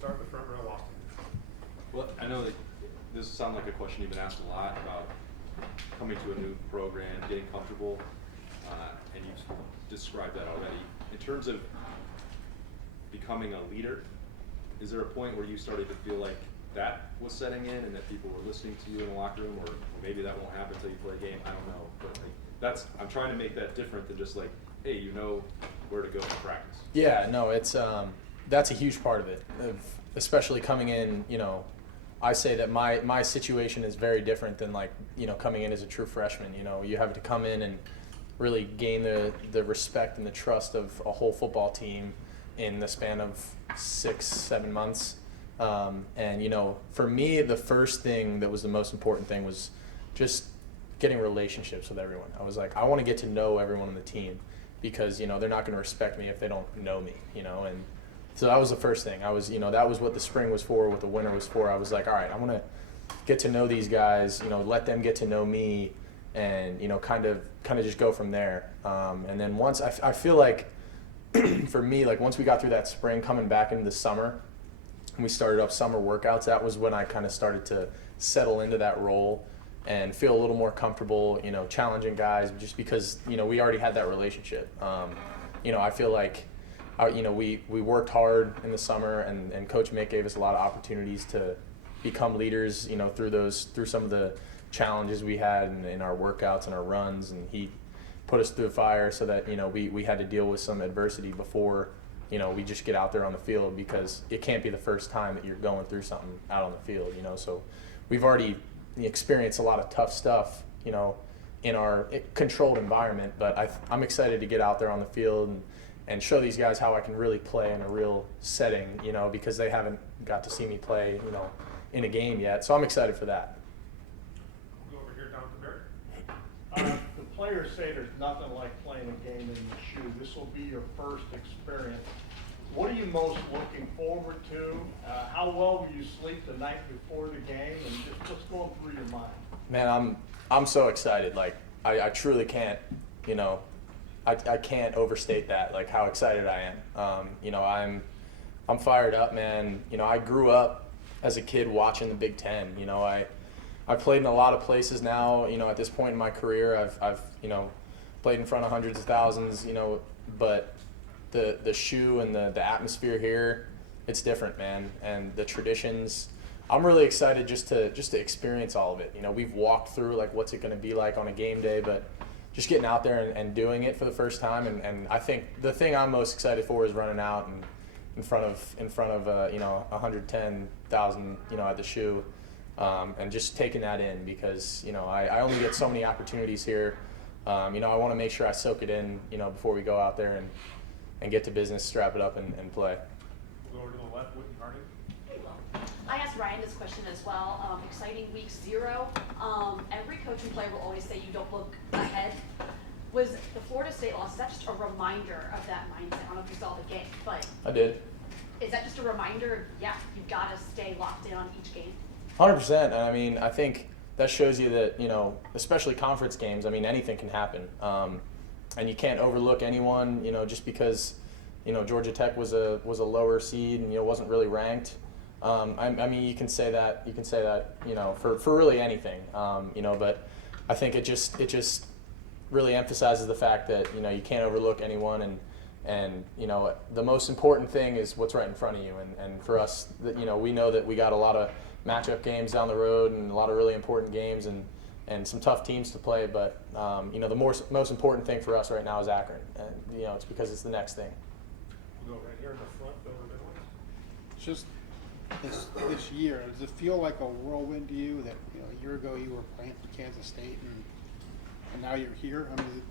start in the front row, Austin. Well, I know that this sounds like a question you've been asked a lot about coming to a new program, getting comfortable, and you've described that already. In terms of becoming a leader, is there a point where you started to feel like that was setting in and that people were listening to you in the locker room, or maybe that won't happen until you play a game? I don't know, but like I'm trying to make that different than just like, hey, you know where to go for practice. Yeah, no, it's that's a huge part of it, especially coming in. I say that my situation is very different than like coming in as a true freshman. You have to come in and really gain the respect and the trust of a whole football team in the span of 6-7 months. And for me, the first thing that was the most important thing was just getting relationships with everyone. I was like, I want to get to know everyone on the team because they're not going to respect me if they don't know me. And so that was the first thing. I was that was what the spring was for, what the winter was for. I was like, all right, I want to get to know these guys. Let them get to know me, and kind of just go from there. And then once I feel like for me, like once we got through that spring, coming back into the summer, and we started up summer workouts, that was when I kind of started to settle into that role and feel a little more comfortable, challenging guys, just because, we already had that relationship. I feel like, we worked hard in the summer, and Coach Mick gave us a lot of opportunities to become leaders, through some of the challenges we had in our workouts and our runs, and he put us through the fire so that, we had to deal with some adversity before, we just get out there on the field, because it can't be the first time that you're going through something out on the field, so we've already experienced a lot of tough stuff, in our controlled environment, but I'm excited to get out there on the field and show these guys how I can really play in a real setting, because they haven't got to see me play, in a game yet, so I'm excited for that. We'll go over here down to Barry. The players say there's nothing like playing a game in the shoe. This will be your first experience. What are you most looking forward to? How well will you sleep the night before the game? And just what's going through your mind? Man, I'm so excited. Like I truly can't, I can't overstate that. Like how excited I am. I'm fired up, man. I grew up as a kid watching the Big Ten. I played in a lot of places now. At this point in my career, I've played in front of hundreds of thousands. But the shoe and the atmosphere here, it's different, man. And the traditions, I'm really excited just to experience all of it. We've walked through like what's it going to be like on a game day, but just getting out there and doing it for the first time. And I think the thing I'm most excited for is running out and in front of 110,000 at the shoe, and just taking that in, because I only get so many opportunities here. I want to make sure I soak it in before we go out there and get to business, strap it up and play. We'll go over to the left, Whitney Harding. I asked Ryan this question as well. Exciting week 0. Every coach and player will always say you don't look ahead. Was the Florida State loss, is that just a reminder of that mindset? I don't know if you saw the game, but I did. Is that just a reminder? Yeah, you've got to stay locked in on each game. 100%. I mean, I think that shows you that especially conference games. I mean, anything can happen, and you can't overlook anyone. Just because Georgia Tech was a lower seed and wasn't really ranked. I mean, you can say that for really anything. But I think it just really emphasizes the fact that you can't overlook anyone, and the most important thing is what's right in front of you. And for us, that we know that we got a lot of matchup games down the road and a lot of really important games and some tough teams to play. But the most important thing for us right now is Akron, and it's because it's the next thing. We'll go right here in the front, over the middle. Just this year, does it feel like a whirlwind to you that a year ago you were playing for Kansas State and now you're here? I mean,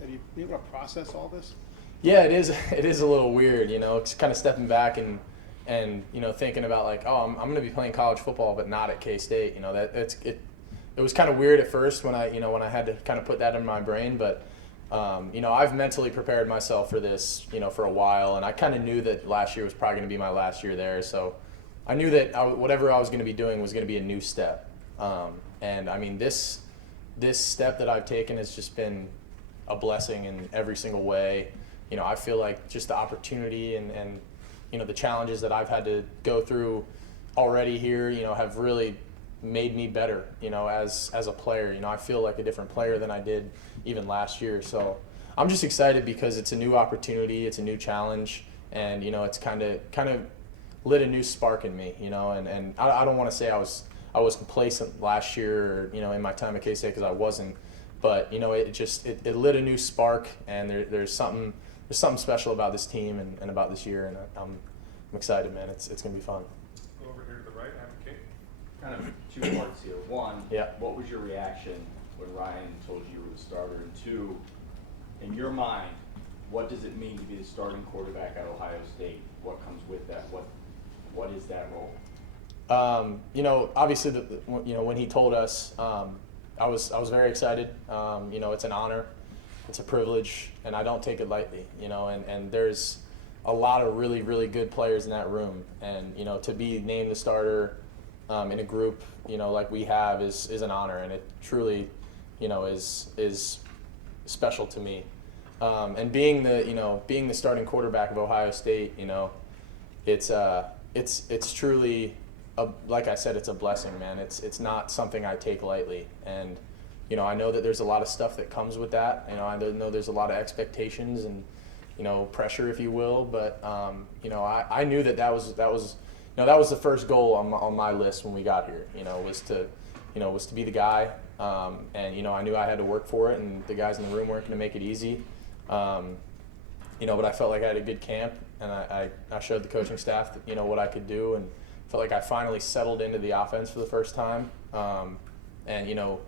have you been able to process all this? Yeah, it is. It is a little weird, It's kind of stepping back and thinking about like, oh, I'm going to be playing college football, but not at K-State. It was kind of weird at first when I had to kind of put that in my brain, but I've mentally prepared myself for this, for a while, and I kind of knew that last year was probably going to be my last year there, so I knew that whatever I was going to be doing was going to be a new step. And I mean, this step that I've taken has just been a blessing in every single way. I feel like just the opportunity and the challenges that I've had to go through already here, have really made me better, as a player. I feel like a different player than I did even last year. So I'm just excited because it's a new opportunity, it's a new challenge, and it's kind of lit a new spark in me, and I don't want to say I was complacent last year or in my time at K-State, because I wasn't, but it lit a new spark, and there's something special about this team and about this year, and I'm excited, man. It's gonna be fun. Go over here to the right, have a cake. Kind of two parts here. One, Yeah. what was your reaction when Ryan told you you were the starter? And two, in your mind, what does it mean to be the starting quarterback at Ohio State? What comes with that? What is that role? Obviously, when he told us, I was very excited. It's an honor, it's a privilege, and I don't take it lightly. And there's a lot of really, really good players in that room, and to be named the starter in a group like we have is an honor, and it truly is special to me. And being the starting quarterback of Ohio State, it's truly like I said, it's a blessing, man. It's not something I take lightly, and I know that there's a lot of stuff that comes with that. I know there's a lot of expectations and pressure, if you will. But I knew that was the first goal on my list when we got here. Was to be the guy, and I knew I had to work for it, and the guys in the room weren't going to make it easy. But I felt like I had a good camp, and I showed the coaching staff that, what I could do, and felt like I finally settled into the offense for the first time. And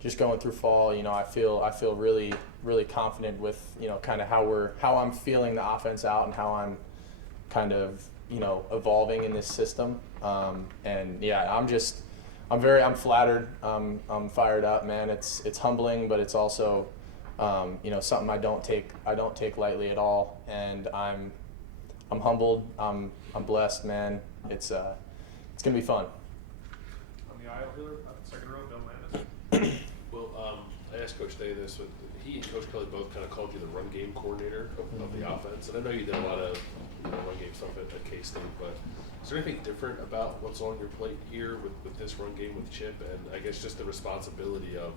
just going through fall, I feel really, really confident with kind of how I'm feeling the offense out, and how I'm kind of evolving in this system. And yeah, I'm flattered. I'm fired up, man. It's humbling, but it's also something I don't take lightly at all. And I'm humbled. I'm blessed, man. It's gonna be fun. On the aisle here, second row, Bill Landis. Well, I asked Coach Day this, but he and Coach Kelly both kind of called you the run game coordinator of the offense. And I know you did a lot of run game stuff at K-State, but is there anything different about what's on your plate here with this run game with Chip? And I guess just the responsibility of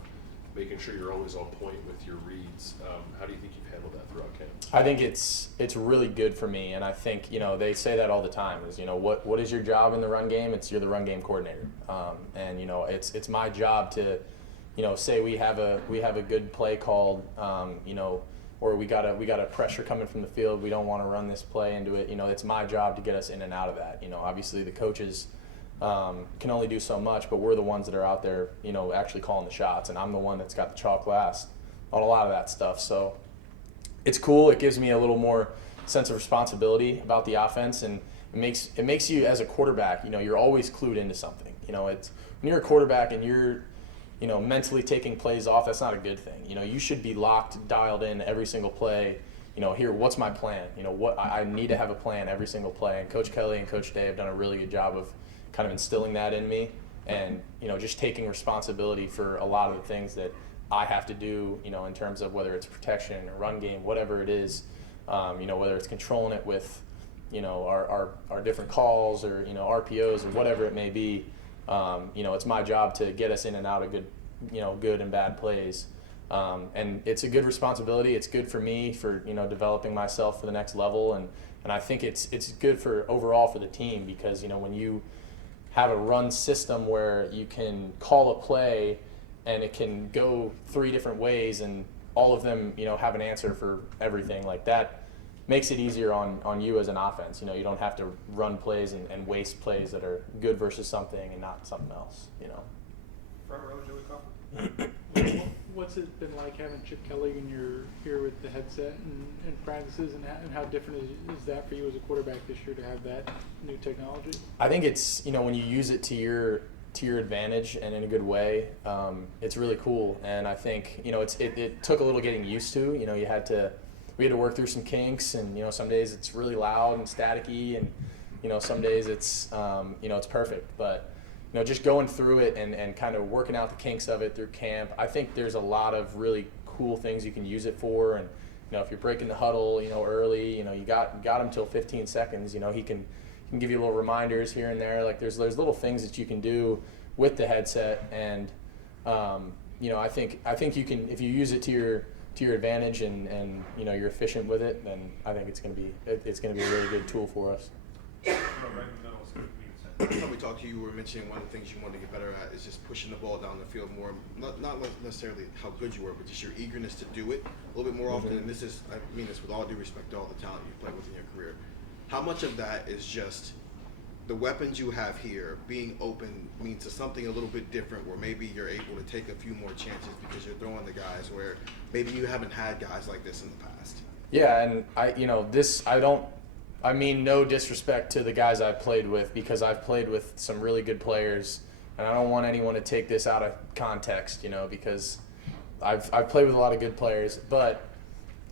making sure you're always on point with your reads. How do you think you've handled that throughout camp? I think it's really good for me, and I think they say that all the time. Is what is your job in the run game? You're the run game coordinator, and it's my job to say we have a good play called, or we got a pressure coming from the field. We don't want to run this play into it. It's my job to get us in and out of that. Obviously the coaches can only do so much, but we're the ones that are out there, actually calling the shots, and I'm the one that's got the chalk last on a lot of that stuff. So it's cool. It gives me a little more sense of responsibility about the offense, and it makes you as a quarterback, you're always clued into something. It's when you're a quarterback and you're mentally taking plays off, that's not a good thing. You should be locked, dialed in every single play. Here, what's my plan? What I need to have a plan every single play. And Coach Kelly and Coach Day have done a really good job of kind of instilling that in me, and just taking responsibility for a lot of the things that I have to do. In terms of whether it's protection or run game, whatever it is. Whether it's controlling it with our different calls or RPOs or whatever it may be. It's my job to get us in and out of good and bad plays. And it's a good responsibility. It's good for me for, developing myself for the next level. And I think it's good for overall for the team, because, when you have a run system where you can call a play and it can go 3 different ways, and all of them, have an answer for everything, like that makes it easier on you as an offense. You don't have to run plays and waste plays that are good versus something and not something else, Front row, Joey Coughlin. What's it been like having Chip Kelly when you're here with the headset and practices, and how different is that for you as a quarterback this year to have that new technology? I think it's, when you use it to your advantage and in a good way, it's really cool. And I think, it took a little getting used to. We had to work through some kinks, and some days it's really loud and staticky, and some days it's it's perfect. But just going through it and kind of working out the kinks of it through camp, I think there's a lot of really cool things you can use it for, if you're breaking the huddle, early, you got him till 15 seconds. He can give you little reminders here and there. Like there's little things that you can do with the headset, and I think you can, if you use it to your advantage and you're efficient with it, then I think it's gonna be a really good tool for us. Right in the middle is good means. Last time we talked to you, you were mentioning one of the things you wanted to get better at is just pushing the ball down the field more. Not necessarily how good you were, but just your eagerness to do it a little bit more often. And this is, I mean this with all due respect to all the talent you've played with in your career. How much of that is just the weapons you have here being open means to something a little bit different, where maybe you're able to take a few more chances because you're throwing the guys where maybe you haven't had guys like this in the past? Yeah, and I mean no disrespect to the guys I've played with, because I've played with some really good players, and I don't want anyone to take this out of context, because I've played with a lot of good players, but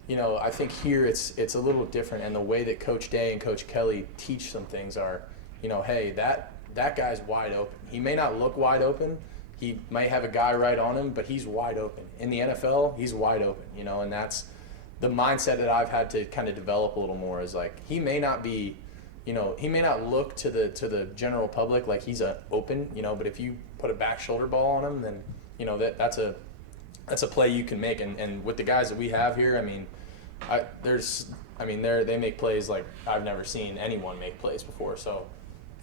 I think here it's a little different, and the way that Coach Day and Coach Kelly teach some things are, hey, that guy's wide open. He may not look wide open. He might have a guy right on him, but he's wide open. In the NFL, he's wide open, and that's the mindset that I've had to kind of develop a little more, is like, he may not be, he may not look to the general public like he's open, but if you put a back shoulder ball on him, then, that's a play you can make. And with the guys that we have here, they make plays like I've never seen anyone make plays before. So,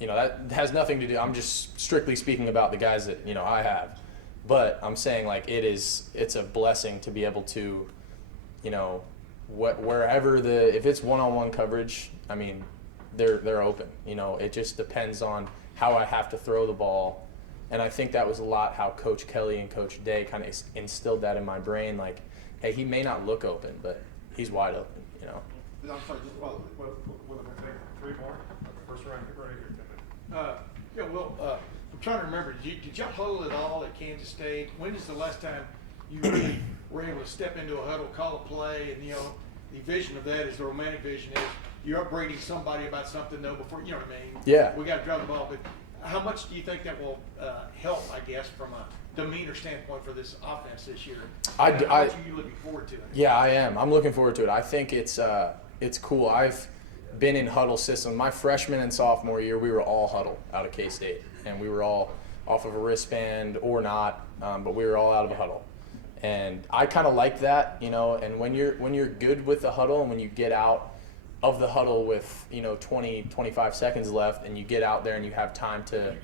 that has nothing to do. I'm just strictly speaking about the guys that, I have. But I'm saying, like, it's a blessing to be able to, wherever if it's one-on-one coverage, they're open. It just depends on how I have to throw the ball. And I think that was a lot how Coach Kelly and Coach Day kind of instilled that in my brain. Like, hey, he may not look open, but he's wide open, I'm sorry, just what am I saying? 3 more? First round, right here. I'm trying to remember, did y'all huddle at all at Kansas State? When is the last time you really were able to step into a huddle, call a play, and the vision of that is, the romantic vision is, you're upbraiding somebody about something though before, you know what I mean? Yeah. We got to drive the ball, but how much do you think that will help, I guess, from a demeanor standpoint for this offense this year? How much are you looking forward to it? Yeah, I am. I'm looking forward to it. I think it's cool. I've been in huddle system. My freshman and sophomore year, we were all huddle out of K-State, and we were all off of a wristband or not, but we were all out of a huddle. And I kind of like that, and when you're good with the huddle, and when you get out of the huddle with 20, 25 seconds left, and you get out there and you have time to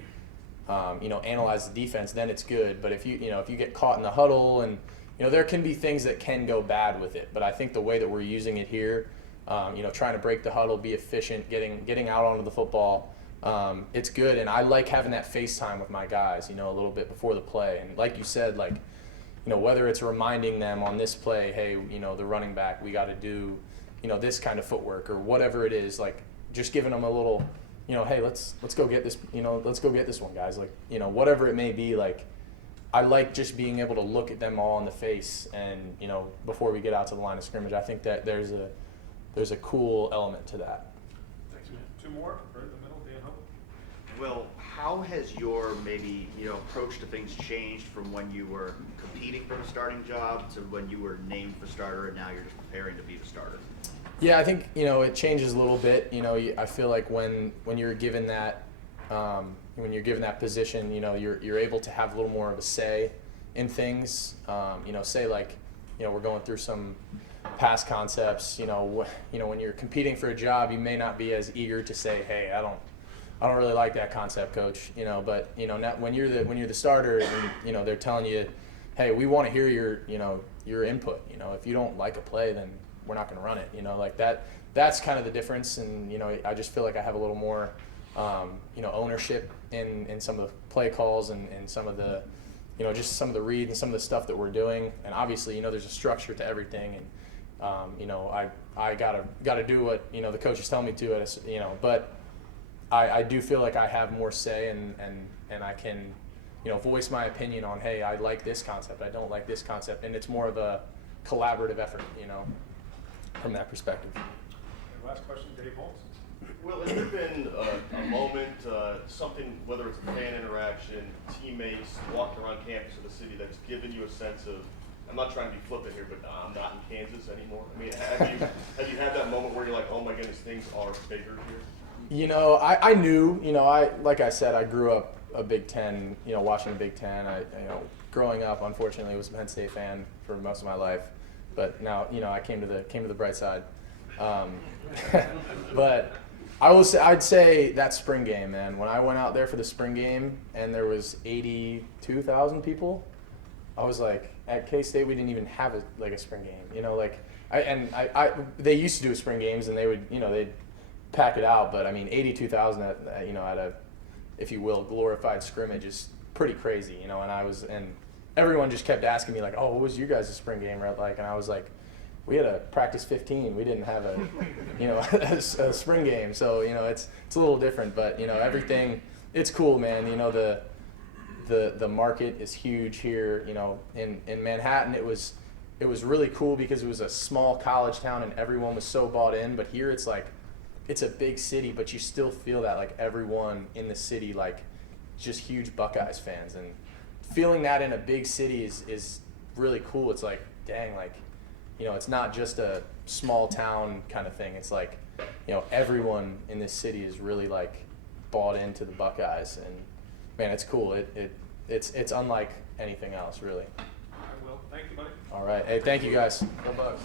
analyze the defense, then it's good. But if you get caught in the huddle, and there can be things that can go bad with it. But I think the way that we're using it here, trying to break the huddle, be efficient, getting out onto the football, it's good. And I like having that FaceTime with my guys, a little bit before the play. And like you said, like, whether it's reminding them on this play, hey, the running back, we got to do, this kind of footwork, or whatever it is, like just giving them a little, hey, let's go get this, let's go get this one, guys. Like, whatever it may be, like, I like just being able to look at them all in the face, and before we get out to the line of scrimmage. I think that there's a cool element to that. Thanks, man. 2 more, right in the middle, Dan Huddle. Well, how has your maybe approach to things changed from when you were competing for the starting job to when you were named for starter, and now you're just preparing to be the starter? Yeah, I think it changes a little bit. I feel like when you're given that position, you're able to have a little more of a say in things. Say like we're going through some pass concepts. When you're competing for a job, you may not be as eager to say, hey, I don't really like that concept, coach. But when you're the starter, and they're telling you, hey, we want to hear your input. If you don't like a play, then we're not going to run it. Like that. That's kind of the difference. And I just feel like I have a little more ownership in some of the play calls, and some of the just some of the read and some of the stuff that we're doing. And obviously there's a structure to everything, and I gotta do what the coaches tell me to. But I do feel like I have more say, and I can voice my opinion on, hey, I like this concept, I don't like this concept, and it's more of a collaborative effort, from that perspective. And last question, Dave Holmes. Will, has there been a moment, something, whether it's a fan interaction, teammates, walking around campus or the city, that's given you a sense of I'm not trying to be flippant here, but I'm not in Kansas anymore. I mean, have you had that moment where you're like, oh my goodness, things are bigger here? You know, I knew, you know, like I said, I grew up a Big Ten, you know, watching the Big Ten. You know, growing up, unfortunately, was a Penn State fan for most of my life, but now, you know, I came to the bright side. But I'd say that spring game, man. When I went out there for the spring game and there was 82,000 people, I was like, at K-State we didn't even have a spring game, you know, like they used to do spring games and they would, you know, they'd pack it out, but I mean 82,000 at you know, at a, if you will, glorified scrimmage is pretty crazy, you know. And everyone just kept asking me like, oh, what was you guys' spring game like? And I was like, we had a practice 15. We didn't have a, you know, a spring game. So, you know, it's a little different, but, you know, everything, it's cool, man. You know, the market is huge here, you know, in Manhattan. It was really cool because it was a small college town and everyone was so bought in, but here it's like, it's a big city, but you still feel that like everyone in the city, like just huge Buckeyes fans, and feeling that in a big city is really cool. It's like, dang, like, you know, it's not just a small town kind of thing. It's like, you know, everyone in this city is really like bought into the Buckeyes, and man, it's cool. It's unlike anything else, really. All right, well, thank you, buddy. All right, hey, thank you guys. Go Bucks.